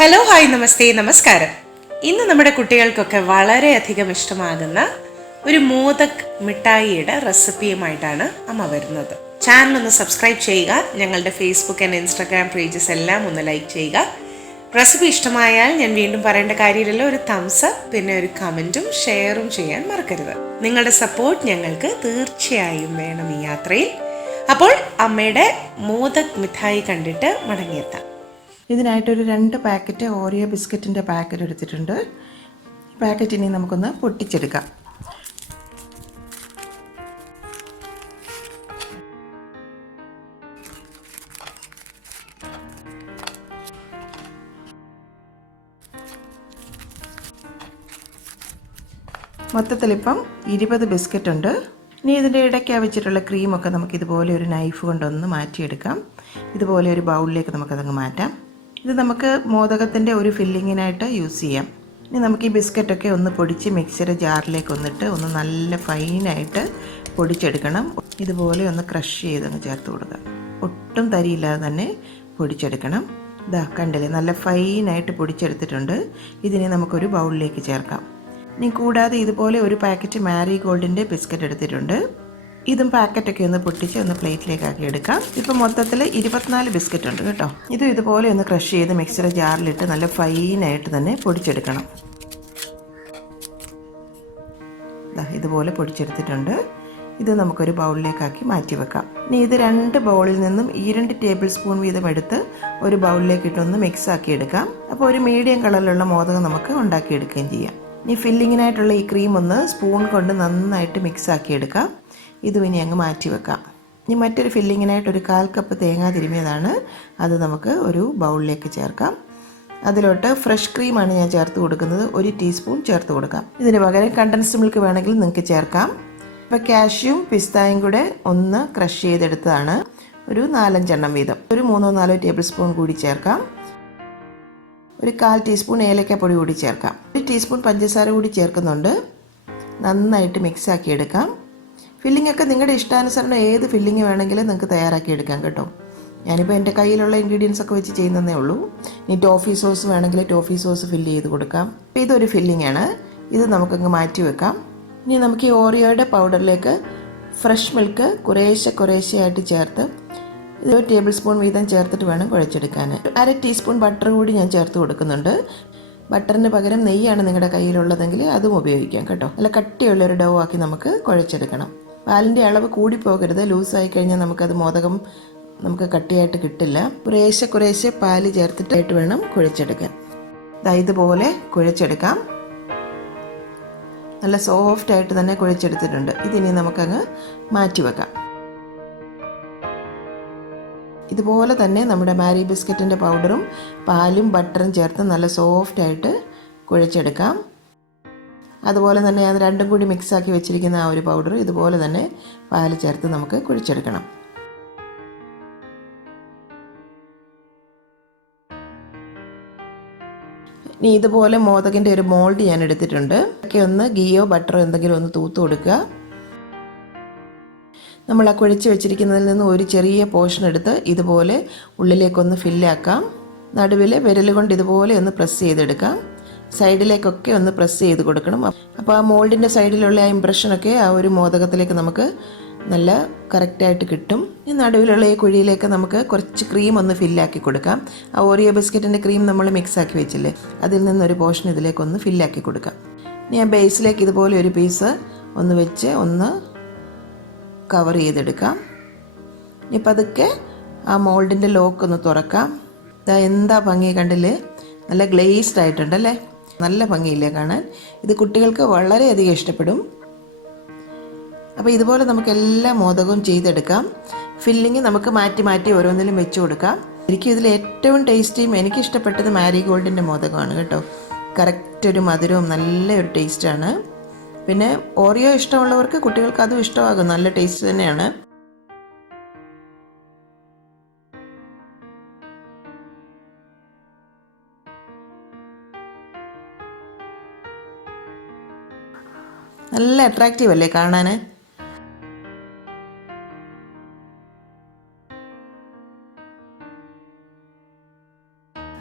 Hello hi നമസ്തേ നമസ്കാരം. ഇന്ന് നമ്മുടെ കുട്ടികൾക്കൊക്കെ വളരെയധികം ഇഷ്ടമാകുന്ന ഒരു മോദക് മിഠായിയുടെ റെസിപ്പിയുമായിട്ടാണ് അമ്മ വരുന്നത്. ചാനൽ ഒന്ന് സബ്സ്ക്രൈബ് ചെയ്യുക, ഞങ്ങളുടെ ഫേസ്ബുക്ക് ആൻഡ് ഇൻസ്റ്റാഗ്രാം പേജസ് എല്ലാം ഒന്ന് ലൈക്ക് ചെയ്യുക. റെസിപ്പി ഇഷ്ടമായാൽ ഞാൻ വീണ്ടും പറയേണ്ട കാര്യമില്ലല്ലോ, ഒരു തംസ് അപ്പ് പിന്നെ ഒരു കമൻറ്റും ഷെയറും ചെയ്യാൻ മറക്കരുത്. നിങ്ങളുടെ സപ്പോർട്ട് ഞങ്ങൾക്ക് തീർച്ചയായും വേണം ഈ യാത്രയിൽ. അപ്പോൾ അമ്മയുടെ മോദക് മിഠായി കണ്ടിട്ട് മടങ്ങിയെത്താം. ഇതിനായിട്ടൊരു 2 പാക്കറ്റ് ഓറിയോ ബിസ്ക്കറ്റിൻ്റെ പാക്കറ്റ് എടുത്തിട്ടുണ്ട്. ഈ പാക്കറ്റ് ഇനി നമുക്കൊന്ന് പൊട്ടിച്ചെടുക്കാം. മൊത്തത്തിലിപ്പം 20 ബിസ്ക്കറ്റ് ഉണ്ട്. ഇനി ഇതിൻ്റെ ഇടയ്ക്ക് വെച്ചിട്ടുള്ള ക്രീമൊക്കെ നമുക്കിതുപോലെ ഒരു നൈഫ് കൊണ്ടൊന്ന് മാറ്റിയെടുക്കാം. ഇതുപോലെ ഒരു ബൗളിലേക്ക് നമുക്കതങ്ങ് മാറ്റാം. ഇത് നമുക്ക് മോദകത്തിൻ്റെ ഒരു ഫില്ലിങ്ങിനായിട്ട് യൂസ് ചെയ്യാം. ഇനി നമുക്ക് ഈ ബിസ്ക്കറ്റൊക്കെ ഒന്ന് പൊടിച്ച് മിക്സിയുടെ ജാറിലേക്ക് വന്നിട്ട് ഒന്ന് നല്ല ഫൈനായിട്ട് പൊടിച്ചെടുക്കണം. ഇതുപോലെ ഒന്ന് ക്രഷ് ചെയ്തങ്ങ് ചേർത്ത് കൊടുക്കുക. ഒട്ടും തരിയില്ലാതെ തന്നെ പൊടിച്ചെടുക്കണം. ഇതാ കണ്ടില്ലേ, നല്ല ഫൈനായിട്ട് പൊടിച്ചെടുത്തിട്ടുണ്ട്. ഇതിനെ നമുക്കൊരു ബൗളിലേക്ക് ചേർക്കാം. ഇനി കൂടാതെ ഇതുപോലെ ഒരു പാക്കറ്റ് മാരി ഗോൾഡിൻ്റെ ബിസ്ക്കറ്റ് എടുത്തിട്ടുണ്ട്. ഇതും പാക്കറ്റൊക്കെ ഒന്ന് പൊട്ടിച്ച് ഒന്ന് പ്ലേറ്റിലേക്കാക്കി എടുക്കാം. ഇപ്പം മൊത്തത്തിൽ 24 ബിസ്ക്കറ്റ് ഉണ്ട് കേട്ടോ. ഇതുപോലെ ഒന്ന് ക്രഷ് ചെയ്ത് മിക്സിയുടെ ജാറിലിട്ട് നല്ല ഫൈനായിട്ട് തന്നെ പൊടിച്ചെടുക്കണം. ഇതുപോലെ പൊടിച്ചെടുത്തിട്ടുണ്ട്. ഇത് നമുക്കൊരു ബൗളിലേക്കാക്കി മാറ്റി വെക്കാം. ഇനി ഇത് 2 ബൗളിൽ നിന്നും 2 ടേബിൾ സ്പൂൺ വീതം എടുത്ത് ഒരു ബൗളിലേക്ക് ഇട്ടൊന്ന് മിക്സ് ആക്കി എടുക്കാം. അപ്പോൾ ഒരു മീഡിയം കളറിലുള്ള മോദകം നമുക്ക് ഉണ്ടാക്കിയെടുക്കുകയും ചെയ്യാം. ഇനി ഫില്ലിങ്ങിനായിട്ടുള്ള ഈ ക്രീം ഒന്ന് സ്പൂൺ കൊണ്ട് നന്നായിട്ട് മിക്സ് ആക്കി എടുക്കാം. ഇതും ഇനി അങ്ങ് മാറ്റി വെക്കാം. ഇനി മറ്റൊരു ഫില്ലിങ്ങിനായിട്ട് ഒരു 1/4 കപ്പ് തേങ്ങ തിരുമിയതാണ്. അത് നമുക്ക് ഒരു ബൗളിലേക്ക് ചേർക്കാം. അതിലോട്ട് ഫ്രഷ് ക്രീമാണ് ഞാൻ ചേർത്ത് കൊടുക്കുന്നത്. 1 ടീസ്പൂൺ ചേർത്ത് കൊടുക്കാം. ഇതിന് പകരം കണ്ടൻസ്ഡ് മിൽക്ക് വേണമെങ്കിൽ നിങ്ങൾക്ക് ചേർക്കാം. ഇപ്പോൾ കാഷ്യൂം പിസ്തായും കൂടെ ഒന്ന് ക്രഷ് ചെയ്തെടുത്തതാണ്. ഒരു 4-5 എണ്ണം വീതം. ഒരു 3-4 ടേബിൾ സ്പൂൺ കൂടി ചേർക്കാം. ഒരു 1/4 ടീസ്പൂൺ ഏലക്കപ്പൊടി കൂടി ചേർക്കാം. 1 ടീസ്പൂൺ പഞ്ചസാര കൂടി ചേർക്കുന്നുണ്ട്. നന്നായിട്ട് മിക്സ് ആക്കി എടുക്കാം. ഫില്ലിംഗ് ഒക്കെ നിങ്ങളുടെ ഇഷ്ടാനുസരണം ഏത് ഫില്ലിംഗ് വേണമെങ്കിലും നിങ്ങൾക്ക് തയ്യാറാക്കി എടുക്കാം കേട്ടോ. ഞാനിപ്പോൾ എൻ്റെ കയ്യിലുള്ള ഇൻഗ്രീഡിയൻസ് ഒക്കെ വെച്ച് ചെയ്യുന്നതേ ഉള്ളൂ. ഇനി ടോഫി സോസ് വേണമെങ്കിൽ ടോഫി സോസ് ഫില്ല് ചെയ്ത് കൊടുക്കാം. ഇതൊരു ഫില്ലിംഗ് ആണ്. ഇത് നമുക്കങ്ങ് മാറ്റി വെക്കാം. ഇനി നമുക്ക് ഈ ഓറിയോയുടെ പൗഡറിലേക്ക് ഫ്രഷ് മിൽക്ക് കുറേശ്ശെയായിട്ട് ചേർത്ത് 1 ടേബിൾ സ്പൂൺ വീതം ചേർത്തിട്ട് വേണം കുഴച്ചെടുക്കാൻ. 1/2 ടീസ്പൂൺ ബട്ടർ കൂടി ഞാൻ ചേർത്ത് കൊടുക്കുന്നുണ്ട്. ബട്ടറിന് പകരം നെയ്യാണ് നിങ്ങളുടെ കയ്യിലുള്ളതെങ്കിൽ അതും ഉപയോഗിക്കാം കേട്ടോ. നല്ല കട്ടിയുള്ളൊരു ഡോ ആക്കി നമുക്ക് കുഴച്ചെടുക്കണം. പാലിൻ്റെ അളവ് കൂടിപ്പോകരുത്. ലൂസായി കഴിഞ്ഞാൽ നമുക്കത് മോദകം നമുക്ക് കട്ടിയായിട്ട് കിട്ടില്ല. കുറേശ്ശെ പാല് ചേർത്തിട്ടായിട്ട് വേണം കുഴച്ചെടുക്കാൻ. ഇതുപോലെ കുഴച്ചെടുക്കാം. നല്ല സോഫ്റ്റായിട്ട് തന്നെ കുഴച്ചെടുത്തിട്ടുണ്ട്. ഇതിനി നമുക്കങ്ങ് മാറ്റി വെക്കാം. ഇതുപോലെ തന്നെ നമ്മുടെ മാരി ബിസ്ക്കറ്റിൻ്റെ പൗഡറും പാലും ബട്ടറും ചേർത്ത് നല്ല സോഫ്റ്റായിട്ട് കുഴച്ചെടുക്കാം. അതുപോലെ തന്നെ അത് രണ്ടും കൂടി മിക്സാക്കി വെച്ചിരിക്കുന്ന ആ ഒരു പൗഡർ ഇതുപോലെ തന്നെ പാല് ചേർത്ത് നമുക്ക് കുഴിച്ചെടുക്കണം. ഇനി ഇതുപോലെ മോദകിൻ്റെ ഒരു മോൾഡ് ഞാൻ എടുത്തിട്ടുണ്ട്. ഒക്കെ ഒന്ന് ഗീയോ ബട്ടറോ എന്തെങ്കിലും ഒന്ന് തൂത്ത് കൊടുക്കുക. നമ്മൾ ആ കുഴച്ച് വെച്ചിരിക്കുന്നതിൽ നിന്ന് ഒരു ചെറിയ പോർഷൻ എടുത്ത് ഇതുപോലെ ഉള്ളിലേക്കൊന്ന് ഫില്ലാക്കാം. നടുവിൽ വിരൽ കൊണ്ട് ഇതുപോലെ ഒന്ന് പ്രസ് ചെയ്തെടുക്കാം. സൈഡിലേക്കൊക്കെ ഒന്ന് പ്രസ് ചെയ്ത് കൊടുക്കണം. അപ്പോൾ ആ മോൾഡിൻ്റെ സൈഡിലുള്ള ആ ഇംപ്രഷനൊക്കെ ആ ഒരു മോദകത്തിലേക്ക് നമുക്ക് നല്ല കറക്റ്റായിട്ട് കിട്ടും. ഈ നടുവിലുള്ള ഈ കുഴിയിലേക്ക് നമുക്ക് കുറച്ച് ക്രീം ഒന്ന് ഫില്ലാക്കി കൊടുക്കാം. ആ ഓറിയോ ബിസ്ക്കറ്റിൻ്റെ ക്രീം നമ്മൾ മിക്സാക്കി വെച്ചില്ലേ, അതിൽ നിന്നൊരു പോർഷൻ ഇതിലേക്കൊന്ന് ഫില്ലാക്കി കൊടുക്കാം. ഇനി ആ ബേസിലേക്ക് ഇതുപോലെ ഒരു പീസ് ഒന്ന് വെച്ച് ഒന്ന് കവർ ചെയ്തെടുക്കാം. ഇനി പതുക്കെ ആ മോൾഡിൻ്റെ ലോക്ക് ഒന്ന് തുറക്കാം. എന്താ ഭംഗി കണ്ടില്ലേ, നല്ല ഗ്ലേസ്ഡ് ആയിട്ടുണ്ടല്ലേ, നല്ല ഭംഗിയില്ലേ കാണാൻ. ഇത് കുട്ടികൾക്ക് വളരെയധികം ഇഷ്ടപ്പെടും. അപ്പോൾ ഇതുപോലെ നമുക്ക് എല്ലാ മോദകവും ചെയ്തെടുക്കാം. ഫില്ലിങ് നമുക്ക് മാറ്റി ഓരോന്നിലും വെച്ച് കൊടുക്കാം. എനിക്ക് ഇതിൽ ഏറ്റവും ടേസ്റ്റിയും എനിക്കിഷ്ടപ്പെട്ടത് മാരി ഗോൾഡിൻ്റെ മോദകമാണ് കേട്ടോ. കറക്റ്റ് ഒരു മധുരവും നല്ലൊരു ടേസ്റ്റാണ്. പിന്നെ ഓറിയോ ഇഷ്ടമുള്ളവർക്ക് കുട്ടികൾക്ക് അതും ഇഷ്ടമാകും. നല്ല ടേസ്റ്റ് തന്നെയാണ്. നല്ല അട്രാക്റ്റീവ് അല്ലേ കാണാൻ.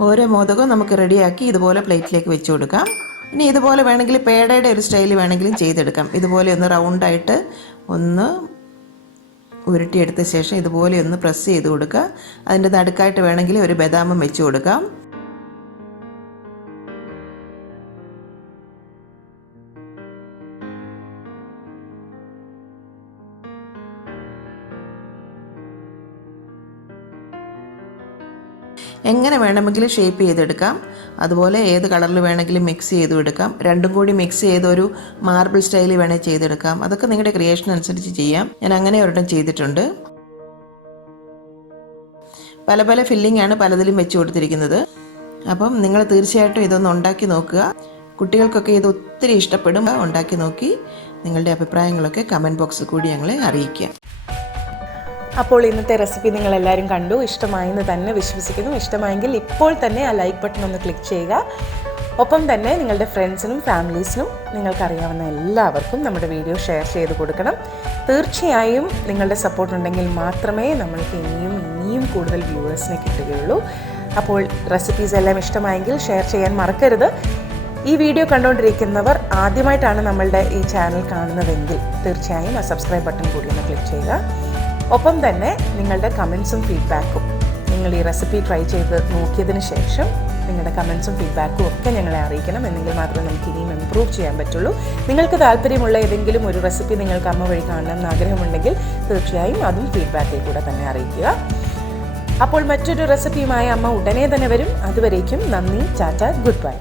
ഓരോ മോദകവും നമുക്ക് റെഡിയാക്കി ഇതുപോലെ പ്ലേറ്റിലേക്ക് വെച്ച് കൊടുക്കാം. ഇനി ഇതുപോലെ വേണമെങ്കിൽ പേടയുടെ ഒരു സ്റ്റൈൽ വേണമെങ്കിലും ചെയ്തെടുക്കാം. ഇതുപോലെ ഒന്ന് റൗണ്ടായിട്ട് ഒന്ന് ഉരുട്ടിയെടുത്ത ശേഷം ഇതുപോലെ ഒന്ന് പ്രസ് ചെയ്ത് കൊടുക്കുക. അതിൻ്റെ നടുക്കായിട്ട് വേണമെങ്കിൽ ഒരു ബദാമും വെച്ച് കൊടുക്കാം. എങ്ങനെ വേണമെങ്കിലും ഷേപ്പ് ചെയ്തെടുക്കാം. അതുപോലെ ഏത് കളറിൽ വേണമെങ്കിലും മിക്സ് ചെയ്തും എടുക്കാം. രണ്ടും കൂടി മിക്സ് ചെയ്തൊരു മാർബിൾ സ്റ്റൈലിൽ വേണേൽ ചെയ്തെടുക്കാം. അതൊക്കെ നിങ്ങളുടെ ക്രിയേഷൻ അനുസരിച്ച് ചെയ്യാം. ഞാൻ അങ്ങനെ ഒരെണ്ണം ചെയ്തിട്ടുണ്ട്. പല പല ഫില്ലിംഗ് ആണ് പലതിലും വെച്ച് കൊടുത്തിരിക്കുന്നത്. അപ്പം നിങ്ങൾ തീർച്ചയായിട്ടും ഇതൊന്ന് ഉണ്ടാക്കി നോക്കുക. കുട്ടികൾക്കൊക്കെ ഇത് ഒത്തിരി ഇഷ്ടപ്പെടും. ഉണ്ടാക്കി നോക്കി നിങ്ങളുടെ അഭിപ്രായങ്ങളൊക്കെ കമൻറ്റ് ബോക്സിൽ കൂടി ഞങ്ങളെ അറിയിക്കുക. അപ്പോൾ ഇന്നത്തെ റെസിപ്പി നിങ്ങളെല്ലാവരും കണ്ടു, ഇഷ്ടമായെന്ന് തന്നെ വിശ്വസിക്കുന്നു. ഇഷ്ടമായെങ്കിൽ ഇപ്പോൾ തന്നെ ആ ലൈക്ക് ബട്ടൺ ഒന്ന് ക്ലിക്ക് ചെയ്യുക. ഒപ്പം തന്നെ നിങ്ങളുടെ ഫ്രണ്ട്സിനും ഫാമിലീസിനും നിങ്ങൾക്കറിയാവുന്ന എല്ലാവർക്കും നമ്മുടെ വീഡിയോ ഷെയർ ചെയ്ത് കൊടുക്കണം. തീർച്ചയായും നിങ്ങളുടെ സപ്പോർട്ട് ഉണ്ടെങ്കിൽ മാത്രമേ നമ്മൾക്ക് ഇനിയും കൂടുതൽ വ്യൂവേഴ്സിനെ കിട്ടുകയുള്ളൂ. അപ്പോൾ റെസിപ്പീസ് എല്ലാം ഇഷ്ടമായെങ്കിൽ ഷെയർ ചെയ്യാൻ മറക്കരുത്. ഈ വീഡിയോ കണ്ടുകൊണ്ടിരിക്കുന്നവർ ആദ്യമായിട്ടാണ് നമ്മളുടെ ഈ ചാനൽ കാണുന്നതെങ്കിൽ തീർച്ചയായും ആ സബ്സ്ക്രൈബ് ബട്ടൺ കൂടി ഒന്ന് ക്ലിക്ക് ചെയ്യുക. ഒപ്പം തന്നെ നിങ്ങളുടെ കമൻസും ഫീഡ്ബാക്കും, നിങ്ങൾ ഈ റെസിപ്പി ട്രൈ ചെയ്ത് നോക്കിയതിന് ശേഷം നിങ്ങളുടെ കമൻസും ഫീഡ്ബാക്കും ഒക്കെ ഞങ്ങളെ അറിയിക്കണം. എന്നെങ്കിൽ മാത്രമേ നമുക്ക് ഇനിയും ഇമ്പ്രൂവ് ചെയ്യാൻ പറ്റുള്ളൂ. നിങ്ങൾക്ക് താല്പര്യമുള്ള ഏതെങ്കിലും ഒരു റെസിപ്പി നിങ്ങൾക്ക് അമ്മ വഴി കാണണമെന്ന് ആഗ്രഹമുണ്ടെങ്കിൽ തീർച്ചയായും അതും ഫീഡ്ബാക്കിൽ കൂടെ തന്നെ അറിയിക്കുക. അപ്പോൾ മറ്റൊരു റെസിപ്പിയുമായി അമ്മ ഉടനെ തന്നെ വരും. അതുവരേക്കും നന്ദി, ടാറ്റ, ഗുഡ് ബൈ.